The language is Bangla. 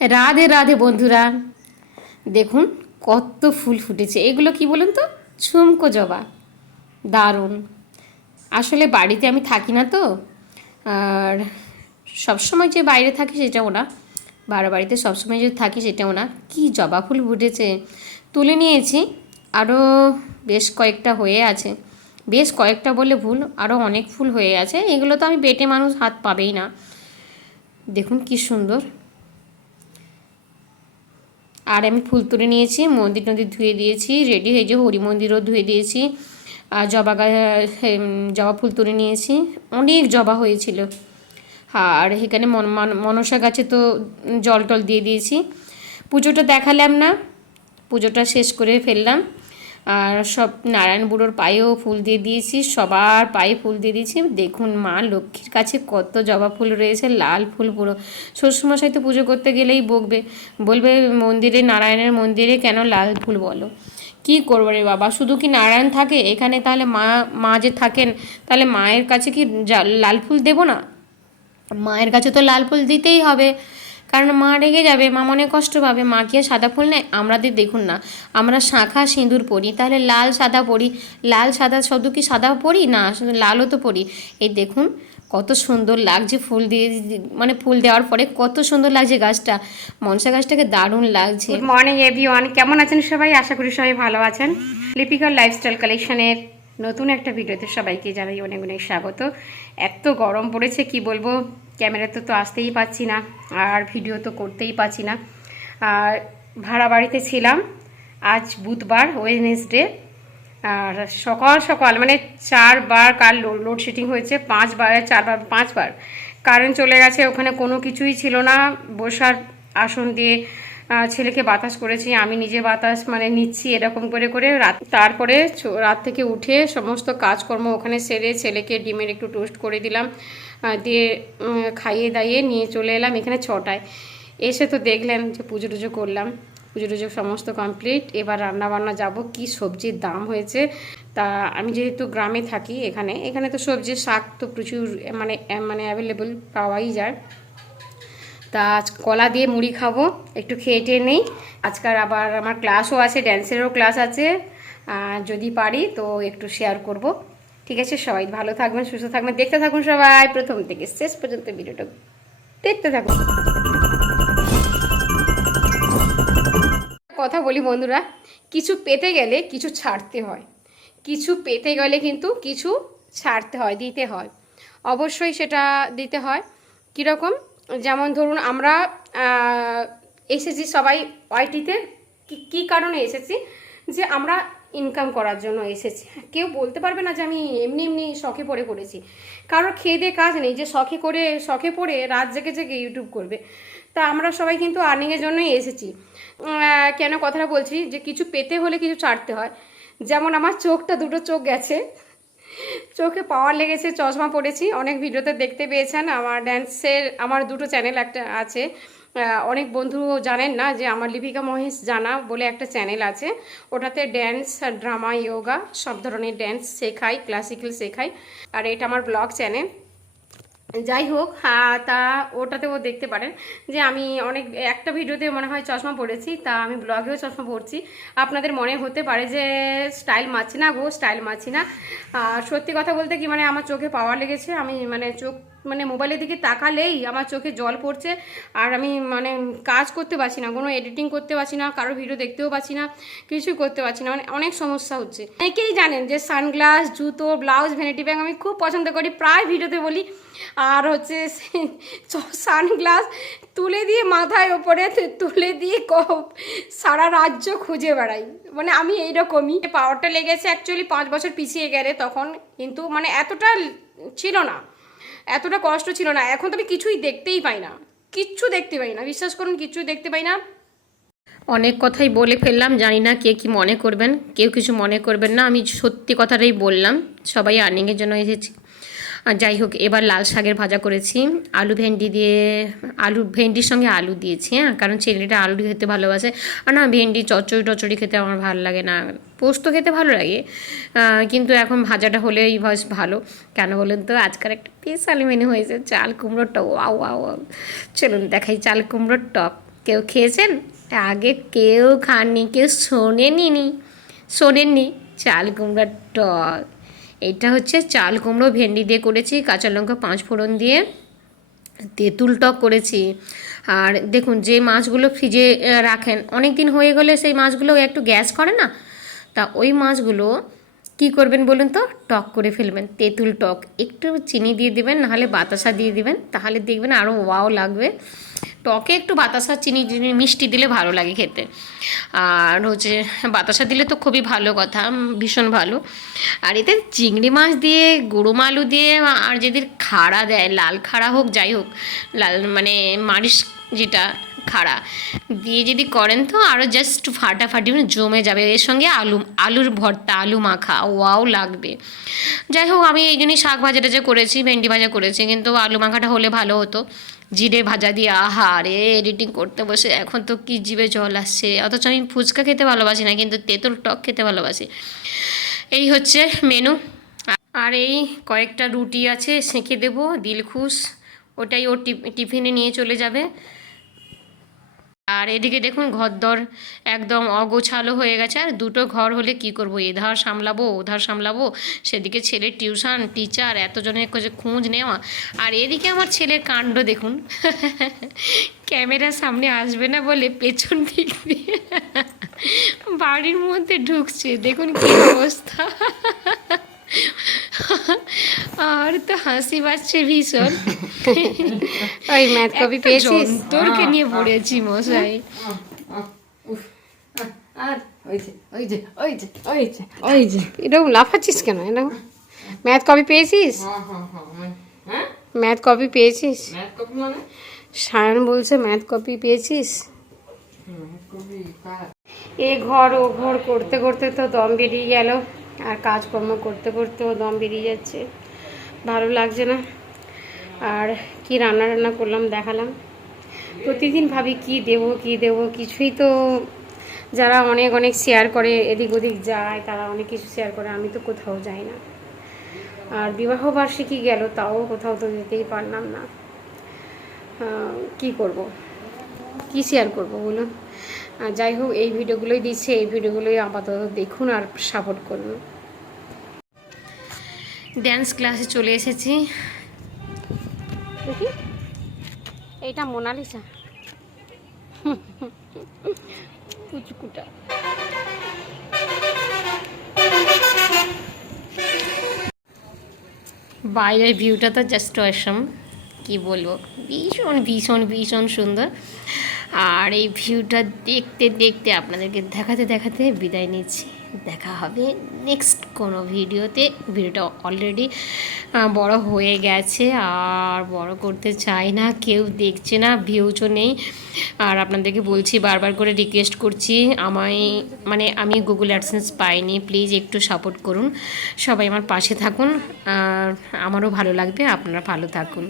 রাধে রাধে বন্ধুরা, দেখুন কত ফুল ফুটেছে। এগুলো কি বলুন তো, ঝুমকো জবা। দারুণ। আসলে বাড়িতে আমি থাকি না তো, আর সবসময় যে বাইরে থাকি সেটাও না, বাড়িতে সবসময় যে থাকি সেটাও না। কি জবা ফুল ফুটেছে, তুলে নিয়েছি। আরও বেশ কয়েকটা হয়ে আছে। বেশ কয়েকটা বলে ভুল, আরও অনেক ফুল হয়ে আছে। এগুলো তো আমি বেটে মানুষ হাত পাবেই না। দেখুন কি সুন্দর। আর আমি ফুল তুলে নিয়েছি, মন্দির টন্দির ধুয়ে দিয়েছি, রেডি হয়ে যে হরি মন্দিরও ধুয়ে দিয়েছি। আর জবা ফুল তুলে নিয়েছি, অনেক জবা হয়েছিল। আর এখানে মনসা গাছে তো জল টল দিয়ে দিয়েছি। পুজোটা দেখালাম না, পুজোটা শেষ করে ফেললাম। আর সব নারায়ণ বুড়োর পায়েও ফুল দিয়ে দিয়েছি, সবার পায়ে ফুল দিয়ে দিয়েছি। দেখুন মা লক্ষ্মীর কাছে কত জবা ফুল রয়েছে, লাল ফুল পুরো। শ্বশুরমশাই তো পুজো করতে গেলেই বলবে মন্দিরে, নারায়ণের মন্দিরে কেন লাল ফুল বলো। কি করবো রে বাবা, শুধু কি নারায়ণ থাকে এখানে? তাহলে মা যে থাকেন, তাহলে মায়ের কাছে কি লাল ফুল দেবো না? মায়ের কাছে তো লাল ফুল দিতেই হবে, কারণ মা রেগে যাবে, মা মনে কষ্ট পাবে। মা কি আর সাদা ফুল নেয়? আমাদের দেখুন না, আমরা শাঁখা সিঁদুর পরি, তাহলে লাল সাদা পরি। লাল সাদা শুধু কি সাদা পরি না, লালও তো পরি। এই দেখুন কত সুন্দর লাগছে ফুল দিয়ে, মানে ফুল দেওয়ার পরে কত সুন্দর লাগছে গাছটা। মনসা গাছটাকে দারুণ লাগছে। গুড মর্নিং এভরিওয়ান, কেমন আছেন সবাই? আশা করি সবাই ভালো আছেন। লিপিকার লাইফস্টাইল কালেকশনের নতুন একটা ভিডিওতে সবাইকে জানাই অনেক অনেক স্বাগত। এত গরম পড়েছে কি বলবো, ক্যামেরাতে তো আসতেই পাচ্ছি না, আর ভিডিও তো করতেই পাচ্ছি না। আর ভাড়া বাড়িতে ছিলাম, আজ বুধবার, ওয়েডনেসডে। আর সকাল সকাল মানে 4 বার কাল লোডশেডিং হয়েছে, 5বার কারেন্ট চলে গেছে। ওখানে কোনো কিছুই ছিল না, বসার আসন দিয়ে ছেলেকে বাতাস করেছি, আমি নিজে বাতাস মানে নিচ্ছি, এরকম করে করে তারপরে রাত থেকে উঠে সমস্ত কাজকর্ম ওখানে সেরে ছেলেকে ডিমের একটু টোস্ট করে দিলাম, দিয়ে খাইয়ে দাইয়ে নিয়ে চলে এলাম এখানে 6টায়। এসে তো দেখলেন যে পুজো টুজো করলাম, পুজো টুজো সমস্ত কমপ্লিট। এবার রান্নাবান্না যাব। কি সবজির দাম হয়েছে! তা আমি যেহেতু গ্রামে থাকি, এখানে তো সবজি শাক তো প্রচুর মানে মানে অ্যাভেলেবল পাওয়াই যায়। তা আজ কলা দিয়ে মুড়ি খাবো, একটু খেয়ে টেয়ে নেই। আজকাল আবার আমার ক্লাসও আছে, ড্যান্সেরও ক্লাস আছে, যদি পারি তো একটু শেয়ার করব। ঠিক আছে, সবাই ভালো থাকবেন, সুস্থ থাকবেন, দেখতে থাকুন সবাই প্রথম থেকে শেষ পর্যন্ত ভিডিওটা দেখতে থাকুন। কথা বলি বন্ধুরা, কিছু পেতে গেলে কিছু ছাড়তে হয়, কিছু পেতে গেলে কিন্তু কিছু ছাড়তে হয়, দিতে হয়, অবশ্যই সেটা দিতে হয়। কীরকম? যেমন ধরুন আমরা এসেছি সবাই ওয়াইটিতে, কী কারণে এসেছি? যে আমরা ইনকাম করার জন্য এসেছি। কেউ বলতে পারবে না যে আমি এমনি এমনি শখে পড়েছি। কারোর খেয়ে দিয়ে কাজ নেই যে শখে পড়ে রাত জেগে জেগে ইউটিউব করবে। তা আমরা সবাই কিন্তু আর্নিংয়ের জন্যই এসেছি। কেন কথাটা বলছি, যে কিছু পেতে হলে কিছু ছাড়তে হয়। যেমন আমার দুটো চোখ গেছে, চোখে পাওয়ার লেগেছে, চশমা পড়েছি, অনেক ভিডিওতে দেখতে পেয়েছেন। আমার ড্যান্সের আমার দুটো চ্যানেল একটা আছে, অনেক বন্ধু জানেন না যে আমার লিপিকা মহেশ জানা বলে একটা চ্যানেল আছে। ওটাতে ড্যান্স, ড্রামা, যোগা সব ধরনের ড্যান্স শেখাই, ক্লাসিক্যাল শেখাই। আর এটা আমার ব্লগ চ্যানেল। যাই হোক, তা ওটাতেও দেখতে পারেন যে আমি একটা ভিডিওতে মনে হয় চশমা পরেছি, তা আমি ব্লগেও চশমা পরছি। আপনাদের মনে হতে পারে যে স্টাইল মারছি না গো, স্টাইল মারছি না। সত্যি কথা বলতে কি, মানে আমার চোখে পাওয়ার লেগেছে। আমি মানে মোবাইলের দিকে তাকালেই আমার চোখে জল পড়ছে, আর আমি মানে কাজ করতে পারছি না, কোনো এডিটিং করতে পারছি না, কারো ভিডিও দেখতেও পাচ্ছি না, কিছুই করতে পারছি না, মানে অনেক সমস্যা হচ্ছে। অনেকেই জানেন যে সানগ্লাস, জুতো, ব্লাউজ, ভ্যানিটি ব্যাগ আমি খুব পছন্দ করি, প্রায় ভিডিওতে বলি। আর হচ্ছে সানগ্লাস তুলে দিয়ে মাথায় ওপরে তুলে দিয়ে সারা রাজ্য খুঁজে বেড়াই, মানে আমি এইরকমই। পাওয়ারটা লেগেছে অ্যাকচুয়ালি 5 বছর পিছিয়ে গেলে, তখন কিন্তু মানে এতটা ছিল না, এতটা কষ্ট ছিল না। এখন তো আমি কিছুই দেখতেই পাই না, কিচ্ছু দেখতে পাই না, বিশ্বাস করুন, কিচ্ছু দেখতে পাই না। অনেক কথাই বলে ফেললাম, জানি না কে কি মনে করবেন। কেউ কিছু মনে করবেন না, আমি সত্যি কথাটাই বললাম। সবাই আর্নিংয়ের জন্য এসেছি। আর যাই হোক, এবার লাল শাকের ভাজা করেছি, ভেন্ডির সঙ্গে আলু দিয়েছি। হ্যাঁ, কারণ ছেলেটা আলু খেতে ভালোবাসে। আর না, ভেন্ডি চচ্চড়ি খেতে আমার ভালো লাগে না, পোস্ত খেতে ভালো লাগে, কিন্তু এখন ভাজাটা হলেই বেশ ভালো। কেন বলুন তো, আজকাল একটা স্পেশাল মেনু হয়েছে, চাল কুমড়োর টক। ওয়াও ওয়াও, চলুন দেখাই চাল কুমড়োর টক। কেউ খেয়েছেন? আগে কেউ খাননি, কেউ শোনেননি চাল কুমড়ার টক। এটা হচ্ছে চাল কুমড়ো ভেন্ডি দিয়ে করেছি, কাঁচা লঙ্কা 5 ফোড়ন দিয়ে তেঁতুল টক করেছি। আর দেখুন, যে মাছগুলো ফ্রিজে রাখেন অনেক দিন হয়ে গেলে সেই মাছগুলো একটু গ্যাস করে না, তা ওই মাছগুলো কী করবেন বলুন তো, টক করে ফেলবেন, তেঁতুল টক, একটু চিনি দিয়ে দিবেন, নাহলে বাতাসা দিয়ে দিবেন, তাহলে দেখবেন আরও ওয়াও লাগবে। টকে একটু বাতাসা চিনি চিনি মিষ্টি দিলে ভালো লাগে খেতে। আর হচ্ছে বাতাসা দিলে তো খুবই ভালো কথা, ভীষণ ভালো। আর এতে চিংড়ি মাছ দিয়ে, গুঁড়ো আলু দিয়ে, আর যদি খাড়া দেয়, লাল খাড়া হোক যাই হোক, লাল মানে মারিচ যেটা খাড়া দিয়ে যদি করেন তো আরও জাস্ট ফাটাফাটি জমে যাবে। এর সঙ্গে আলুর ভর্তা, আলু মাখা, ওয়াও লাগবে। যাই হোক, আমি এই জন্যই শাক ভাজাটা যে করেছি, ভেন্ডি ভাজা করেছি, কিন্তু আলু মাখাটা হলে ভালো হতো। জিরে ভাজা দিয়ে আহা রে, এডিটিং করতে বসে এখন তো কি জিভে জল আসছে। অথচ আমি ফুচকা খেতে ভালোবাসি না, কিন্তু তেঁতুল টক খেতে ভালোবাসি। এই হচ্ছে মেনু। আর এই কয়েকটা রুটি আছে, সেঁকে দেবো দিলখুশ, ওটাই ওর টিফিনে নিয়ে চলে যাবে। আর এদিকে দেখুন ঘরদর একদম অগোছালো হয়ে গেছে। আর দুটো ঘর হলে কি করব, এধার সামলাবো ওধার সামলাবো, সেদিকে ছেলের টিউশন, টিচার, এতজনের খোঁজ নেওয়া। আর এদিকে আমার ছেলের কাণ্ড দেখুন, ক্যামেরার সামনে আসবে না বলে পেছন দিক দিয়ে বাড়ির মধ্যে ঢুকছে, দেখুন কি অবস্থা। আর তো হাসি পাচ্ছে ভীষণ। ওই ম্যাথ কপি পেয়েছিস? যন্ত্রকে নিয়ে পড়েছি মশাই। আর ওই যে এরকম লাফাচ্ছিস কেন? এরকম ম্যাথ কপি পেয়েছিস? হ্যাঁ ম্যাথ কপি পেয়েছিস? ম্যাথ কপি মানে সায়ন বলছে ম্যাথ কপি পেয়েছিস। ম্যাথ কপি কার? এ ঘর ও ঘর করতে করতে তো দম বেরিয়ে গেল, আর কাজকর্ম করতে করতেও দম বেরিয়ে যাচ্ছে, ভালো লাগছে না। আর কি রান্না করলাম দেখালাম। প্রতিদিন ভাবি কি দেবো, কিছুই তো, যারা অনেক অনেক শেয়ার করে, এদিক ওদিক যায়, তারা অনেক কিছু শেয়ার করে, আমি তো কোথাও যাই না। আর বিবাহবার্ষিকী গেল, তাও কোথাও তো যেতেই পারলাম না। কি করব, কি শেয়ার করব বলুন। যাই হোক, এই ভিডিওগুলোই দিচ্ছে, এই ভিডিওগুলোই আপাতত দেখুন আর সাপোর্ট করুন। ড্যান্স ক্লাসে চলে এসেছি। দেখি, এইটা মোনালিসা কুচকুটা। বাইরের ভিউটা তো জাস্ট অসম, কি বলবো, ভীষণ ভীষণ ভীষণ সুন্দর। আর এই ভিউটা দেখতে দেখতে আপনাদেরকে দেখাতে দেখাতে বিদায় নিচ্ছি। দেখা হবে নেক্সট কোনো ভিডিওতে। ভিডিওটা অলরেডি বড় হয়ে গেছে, আর বড় করতে চাই না, কেউ দেখছে না, ভিউজও নেই। আর আপনাদেরকে বলছি, বারবার করে রিকোয়েস্ট করছি, আমি গুগল অ্যাডসেন্স পাইনি, প্লিজ একটু সাপোর্ট করুন, সবাই আমার পাশে থাকুন, আর আমারও ভালো লাগবে, আপনারা ভালো থাকুন।